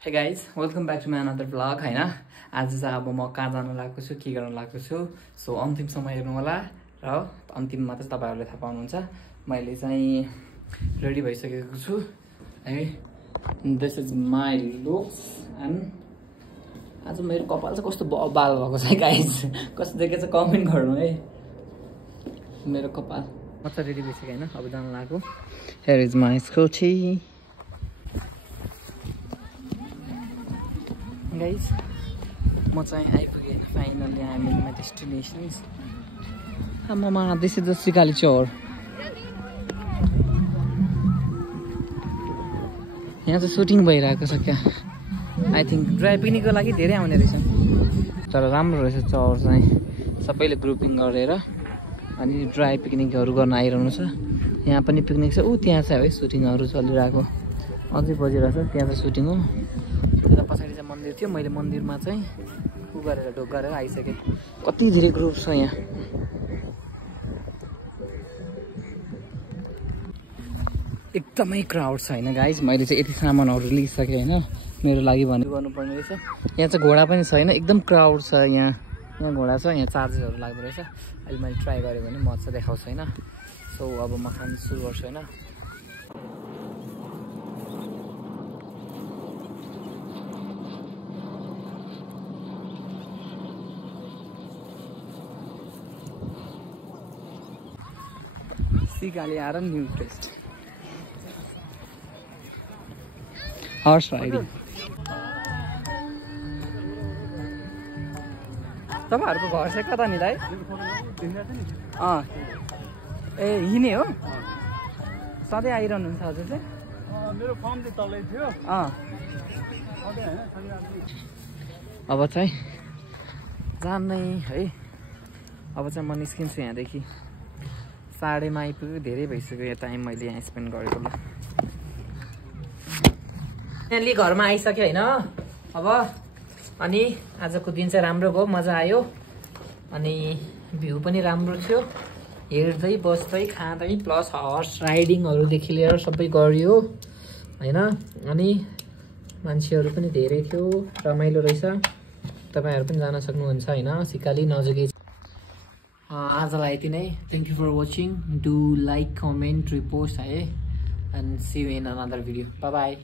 Hey guys, welcome back to my another vlog हैन। आज चाहिँ अब म कहाँ जान लागेको छु, के गर्न लागेको छु, सो अन्तिमसम्म हेर्नु होला र अन्तिममा चाहिँ तपाईहरुले थाहा पाउनुहुन्छ। मैले चाहिँ रेडी भइसकेको छु है। This is my looks and आज मेरो कपाल चाहिँ कस्तो बाल भएको छ गाइस, कस्तो देखेछ कमेन्ट गर्नु है। मेरो कपाल म त रेडी भइसके हैन, अब जान लागेको। Here is my scooty guys, म चाहिँ आइपुगेँ finally. I am in my destinations. आमामा, this is the Sikali Chaur. यहाँ चाहिँ सुटिङ भइरहेको छ क्या। आई थिङ्क ड्राई पिकनिकको लागि धेरै आउने रहेछन्, तर राम्रो रहेछ चौर चाहिँ। सबैले ग्रुपिङ गरेर अनि ड्राई पिकनिकहरू गर्न आइरहनु छ। यहाँ पनि पिकनिक छ, ऊ त्यहाँ चाहिँ है सुटिङहरू चलिरहेको अझै बजिरहेछ। त्यहाँ चाहिँ सुटिङ हो। त्यता पछाडि चाहिँ मन्दिर थियो। मैले मन्दिरमा चाहिँ उ गरेर ढोक गरेर आइसकेँ। कति धेरै ग्रुप छ यहाँ। एकदमै क्राउड छ होइन गाइज। मैले चाहिँ यति सामानहरू लिइसकेँ होइन, मेरो लागि भने गर्नुपर्ने रहेछ। यहाँ चाहिँ घोडा पनि छ होइन, एकदम क्राउड छ यहाँ। यहाँ घोडा छ, यहाँ चार्जेसहरू लाग्दो रहेछ। अहिले मैले ट्राई गरेँ भने मजा देखाउँछ होइन। सो अब म खानु सुरु गर्छु होइन। सिकाली आएर न्यू टेस्ट हर्स राइडिङ। तपाईँहरूको घर चाहिँ कता नि दाइ? ए हिँड्ने हो? सधैँ आइरहनुहुन्छ हजुर चाहिँ? मेरो फर्म चाहिँ तलै थियो। अब चाहिँ जान्नै है। अब चाहिँ म निस्किन्छु यहाँदेखि। 8:30 मा आइपुग्यो, धेरै भइसक्यो यो टाइम मैले यहाँ स्पेन्ड गरेको। ल यहाँले घरमा आइसक्यो होइन अब। अनि आजको दिन चाहिँ राम्रो गयो, मजा आयो। अनि भ्यू पनि राम्रो थियो। हेर्दै बस्दै खाँदै प्लस हर्स राइडिङहरूदेखि लिएर सबै गरियो होइन। अनि मान्छेहरू पनि धेरै थियो, रमाइलो रहेछ। तपाईँहरू पनि जान सक्नुहुन्छ होइन, सिकाली नजिकै। आजलाई यति नै। Thank you for watching. Do like, comment, repost है। And see you in another video. Bye by.